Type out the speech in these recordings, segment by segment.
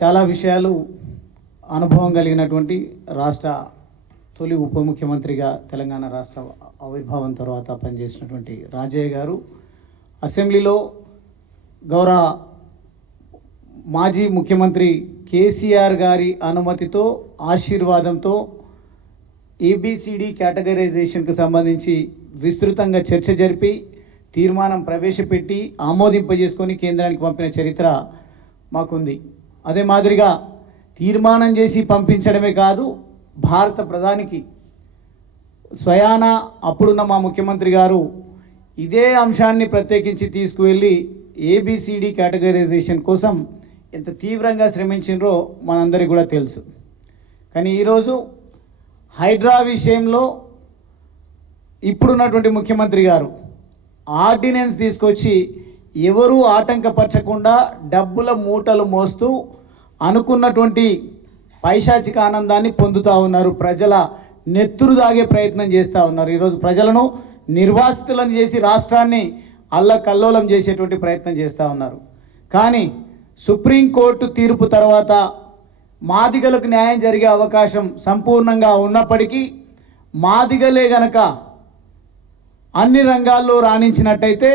చాలా విషయాలు అనుభవం కలిగినటువంటి రాష్ట్ర తొలి ఉప ముఖ్యమంత్రిగా తెలంగాణ రాష్ట్ర ఆవిర్భావం తర్వాత పనిచేసినటువంటి రాజయ్య గారు అసెంబ్లీలో గౌరవ మాజీ ముఖ్యమంత్రి కేసీఆర్ గారి అనుమతితో ఆశీర్వాదంతో ఏబిసిడి కేటగరైజేషన్కు సంబంధించి విస్తృతంగా చర్చ జరిపి తీర్మానం ప్రవేశపెట్టి ఆమోదింపజేసుకొని కేంద్రానికి పంపిన చరిత్ర మాకుంది. అదే మాదిరిగా తీర్మానం చేసి పంపించడమే కాదు, భారత ప్రధానికి స్వయాన అప్పుడున్న మా ముఖ్యమంత్రి గారు ఇదే అంశాన్ని ప్రత్యేకించి తీసుకువెళ్ళి ఏబిసిడి కేటగరైజేషన్ కోసం ఎంత తీవ్రంగా శ్రమించినరో మనందరికీ కూడా తెలుసు. కానీ ఈరోజు హైడ్రా విషయంలో ఇప్పుడున్నటువంటి ముఖ్యమంత్రి గారు ఆర్డినెన్స్ తీసుకొచ్చి ఎవరూ ఆటంకపరచకుండా డబ్బుల మూటలు మోస్తూ అనుకున్నటువంటి పైశాచిక ఆనందాన్ని పొందుతూ ఉన్నారు. ప్రజల నెత్తురు దాగే ప్రయత్నం చేస్తూ ఉన్నారు. ఈరోజు ప్రజలను నిర్వాసితులను చేసి రాష్ట్రాన్ని అల్లకల్లోలం చేసేటువంటి ప్రయత్నం చేస్తూ ఉన్నారు. కానీ సుప్రీంకోర్టు తీర్పు తర్వాత మాదిగలకు న్యాయం జరిగే అవకాశం సంపూర్ణంగా ఉన్నప్పటికీ మాదిగలే గనక అన్ని రంగాల్లో రాణించినట్టయితే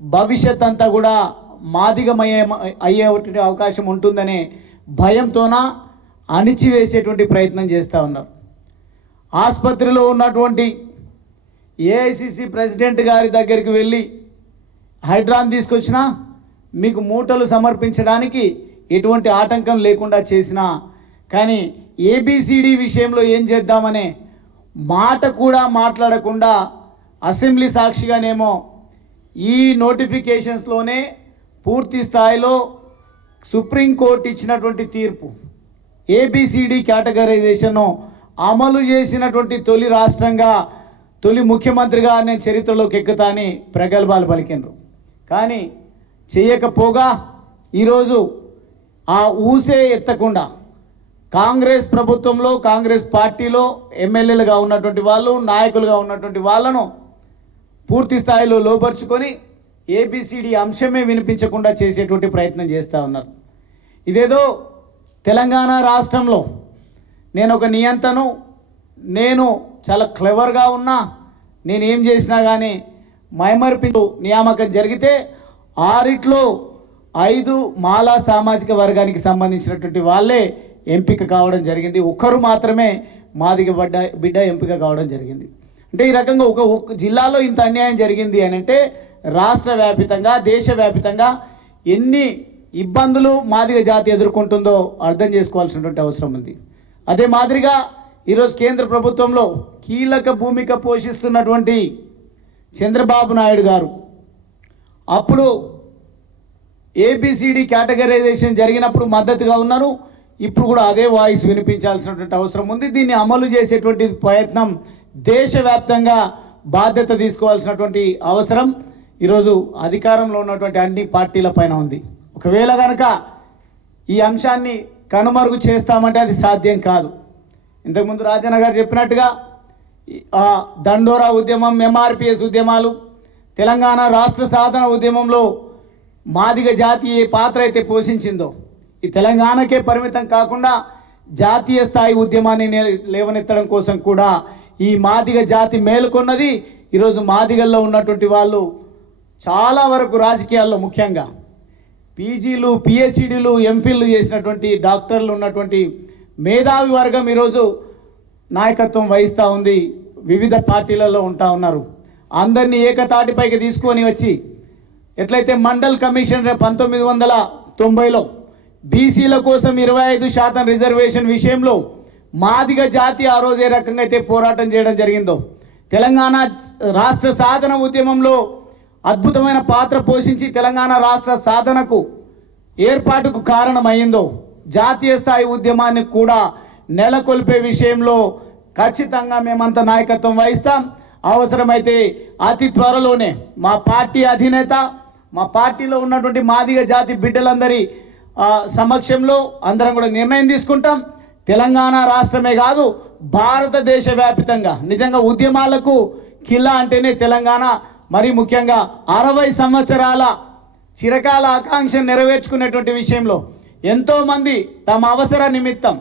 భవిష్యత్ అంతా కూడా అయ్యే అవకాశం ఉంటుందనే భయంతోన అణిచివేసేటువంటి ప్రయత్నం చేస్తూ ఉన్నారు. ఆసుపత్రిలో ఉన్నటువంటి ఏఐసిసి ప్రెసిడెంట్ గారి దగ్గరికి వెళ్ళి హైడ్రాన్ తీసుకొచ్చినా మీకు మూటలు సమర్పించడానికి ఎటువంటి ఆటంకం లేకుండా చేసినా, కానీ ఏబిసిడి విషయంలో ఏం చేద్దామనే మాట కూడా మాట్లాడకుండా అసెంబ్లీ సాక్షిగానేమో ఈ నోటిఫికేషన్స్లోనే పూర్తి స్థాయిలో సుప్రీంకోర్టు ఇచ్చినటువంటి తీర్పు ఏబిసిడి కేటగరైజేషన్ను అమలు చేసినటువంటి తొలి రాష్ట్రంగా తొలి ముఖ్యమంత్రిగా నేను చరిత్రలోకి ఎక్కుతాని ప్రగల్భాలు పలికినరు. కానీ చేయకపోగా ఈరోజు ఆ ఊసే ఎత్తకుండా కాంగ్రెస్ ప్రభుత్వంలో కాంగ్రెస్ పార్టీలో ఎమ్మెల్యేలుగా ఉన్నటువంటి వాళ్ళు నాయకులుగా ఉన్నటువంటి వాళ్ళను పూర్తి స్థాయిలో లోపరుచుకొని ఏబిసిడి అంశమే వినిపించకుండా చేసేటువంటి ప్రయత్నం చేస్తూ ఉన్నారు. ఇదేదో తెలంగాణ రాష్ట్రంలో నేను ఒక నియంతను, నేను చాలా క్లెవర్గా ఉన్నా, నేనేం చేసినా కానీ మైమర్పింపు నియామకం జరిగితే 6 5 మాలా సామాజిక వర్గానికి సంబంధించినటువంటి వాళ్ళే ఎంపిక కావడం జరిగింది. ఒక్కరు మాత్రమే మాదిగ బిడ్డ ఎంపిక కావడం జరిగింది. అంటే ఈ రకంగా ఒక జిల్లాలో ఇంత అన్యాయం జరిగింది అని అంటే రాష్ట్ర వ్యాపితంగా దేశవ్యాపితంగా ఎన్ని ఇబ్బందులు మాదిగ జాతి ఎదుర్కొంటుందో అర్థం చేసుకోవాల్సినటువంటి అవసరం ఉంది. అదే మాదిరిగా ఈరోజు కేంద్ర ప్రభుత్వంలో కీలక భూమిక పోషిస్తున్నటువంటి చంద్రబాబు నాయుడు గారు అప్పుడు ఏబిసిడి కేటగరైజేషన్ జరిగినప్పుడు మద్దతుగా ఉన్నారు. ఇప్పుడు కూడా అదే వాయిస్ వినిపించాల్సినటువంటి అవసరం ఉంది. దీన్ని అమలు చేసేటువంటి ప్రయత్నం దేశవ్యాప్తంగా బాధ్యత తీసుకోవాల్సినటువంటి అవసరం ఈరోజు అధికారంలో ఉన్నటువంటి అన్ని పార్టీల పైన ఉంది. ఒకవేళ కనుక ఈ అంశాన్ని కనుమరుగు చేస్తామంటే అది సాధ్యం కాదు. ఇంతకుముందు రాజన్న గారు చెప్పినట్టుగా దండోరా ఉద్యమం, ఎంఆర్పిఎస్ ఉద్యమాలు, తెలంగాణ రాష్ట్ర సాధన ఉద్యమంలో మాదిగ జాతి ఏ పాత్ర అయితే పోషించిందో ఈ తెలంగాణకే పరిమితం కాకుండా జాతీయ స్థాయి ఉద్యమాన్ని లేవనెత్తడం కోసం కూడా ఈ మాదిగ జాతి మేలుకొన్నది. ఈరోజు మాదిగల్లో ఉన్నటువంటి వాళ్ళు చాలా వరకు రాజకీయాల్లో ముఖ్యంగా పీజీలు, పిహెచ్డీలు, ఎంఫిల్లు చేసినటువంటి డాక్టర్లు ఉన్నటువంటి మేధావి వర్గం ఈరోజు నాయకత్వం వహిస్తూ ఉంది. వివిధ పార్టీలలో ఉంటా ఉన్నారు. అందరినీ ఏకతాటిపైకి తీసుకొని వచ్చి ఎట్లయితే మండల్ కమిషన్ 1990లో బీసీల కోసం 25% రిజర్వేషన్ విషయంలో మాదిగ జాతి ఆ రోజు ఏ రకంగా అయితే పోరాటం చేయడం జరిగిందో, తెలంగాణ రాష్ట్ర సాధన ఉద్యమంలో అద్భుతమైన పాత్ర పోషించి తెలంగాణ రాష్ట్ర సాధనకు ఏర్పాటుకు కారణమైందో, జాతీయ స్థాయి ఉద్యమాన్ని కూడా నెలకొల్పే విషయంలో ఖచ్చితంగా మేమంతా నాయకత్వం వహిస్తాం. అవసరమైతే అతి త్వరలోనే మా పార్టీ అధినేత, మా పార్టీలో ఉన్నటువంటి మాదిగ జాతి బిడ్డలందరి సమక్షంలో అందరం కూడా నిర్ణయం తీసుకుంటాం. తెలంగాణ రాష్ట్రమే కాదు, భారతదేశ వ్యాప్తంగా నిజంగా ఉద్యమాలకు కిల్లా అంటేనే తెలంగాణ. మరి ముఖ్యంగా 60 సంవత్సరాల చిరకాల ఆకాంక్ష నెరవేర్చుకునేటువంటి విషయంలో ఎంతోమంది తమ అవసర నిమిత్తం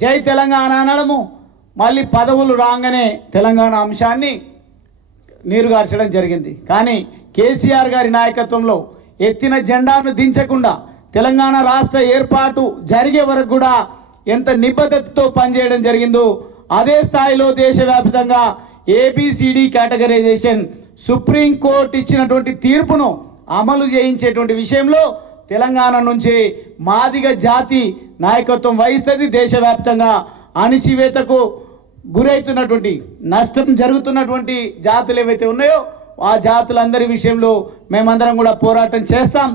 జై తెలంగాణ అనడము, మళ్ళీ పదవులు రాగానే తెలంగాణ అంశాన్ని నీరుగార్చడం జరిగింది. కానీ కేసీఆర్ గారి నాయకత్వంలో ఎత్తిన జెండాను దించకుండా తెలంగాణ రాష్ట్ర ఏర్పాటు జరిగే వరకు కూడా ఎంత నిబద్ధతతో పనిచేయడం జరిగిందో అదే స్థాయిలో దేశవ్యాప్తంగా ఏబిసిడి కేటగరైజేషన్ సుప్రీంకోర్టు ఇచ్చినటువంటి తీర్పును అమలు చేయించేటువంటి విషయంలో తెలంగాణ నుంచి మాదిగ జాతి నాయకత్వం వహిస్తుంది. దేశవ్యాప్తంగా అణిచివేతకు గురవుతున్నటువంటి నష్టం జరుగుతున్నటువంటి జాతులు ఏవైతే ఉన్నాయో ఆ జాతులందరి విషయంలో మేమందరం కూడా పోరాటం చేస్తాం.